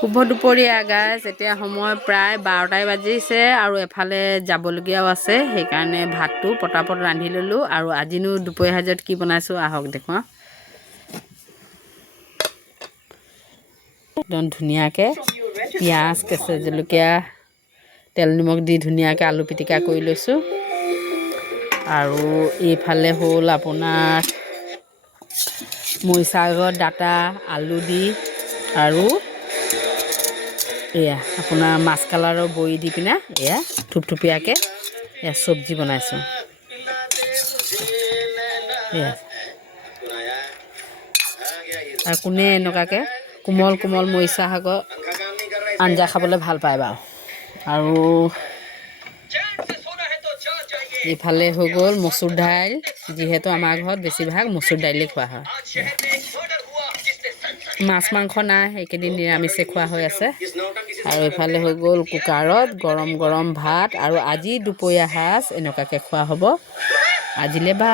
শুভ দুপৰীয়া গাইজ, এতিয়া সময় প্ৰায় 12টাই বাজিছে আৰু এফালে যাবলগীয়াও আছে। সেইকাৰণে ভাতটো পটাপট ৰান্ধি ল'লোঁ। আৰু আজিনো দুপৰীয়া সাজত কি বনাইছোঁ আহক দেখুৱাওঁ। একদম ধুনীয়াকৈ পিঁয়াজ, কেঁচা জলকীয়া, তেল নিমখ দি ধুনীয়াকৈ আলু পিটিকা কৰি লৈছোঁ। আৰু এইফালে হ'ল আপোনাৰ মৰিচা আগৰ ডাটা, আলু দি আৰু এয়া আপোনাৰ মাছ কালাৰৰ বড়ি দি পিনে এয়া থুপথুপীয়াকৈ এয়া চব্জি বনাইছোঁ। এয়া আৰু কোনে এনেকুৱাকৈ কোমল কোমল মৰিচা শাকৰ আঞ্জা খাবলৈ ভাল পায় বাৰু। আৰু ইফালে হৈ গ'ল মচুৰ দাইল, যিহেতু আমাৰ ঘৰত বেছিভাগ মচুৰ দাইলেই খোৱা হয়। মাছ মাংস নাই, এইকেইদিন নিৰামিষে খোৱা হৈ আছে। আৰু ইফালে হৈ গ'ল কুকাৰত গৰম গৰম ভাত, আৰু আজি দুপৰীয়া সাজ এনেকুৱাকৈ খোৱা হ'ব। আজিলৈ বা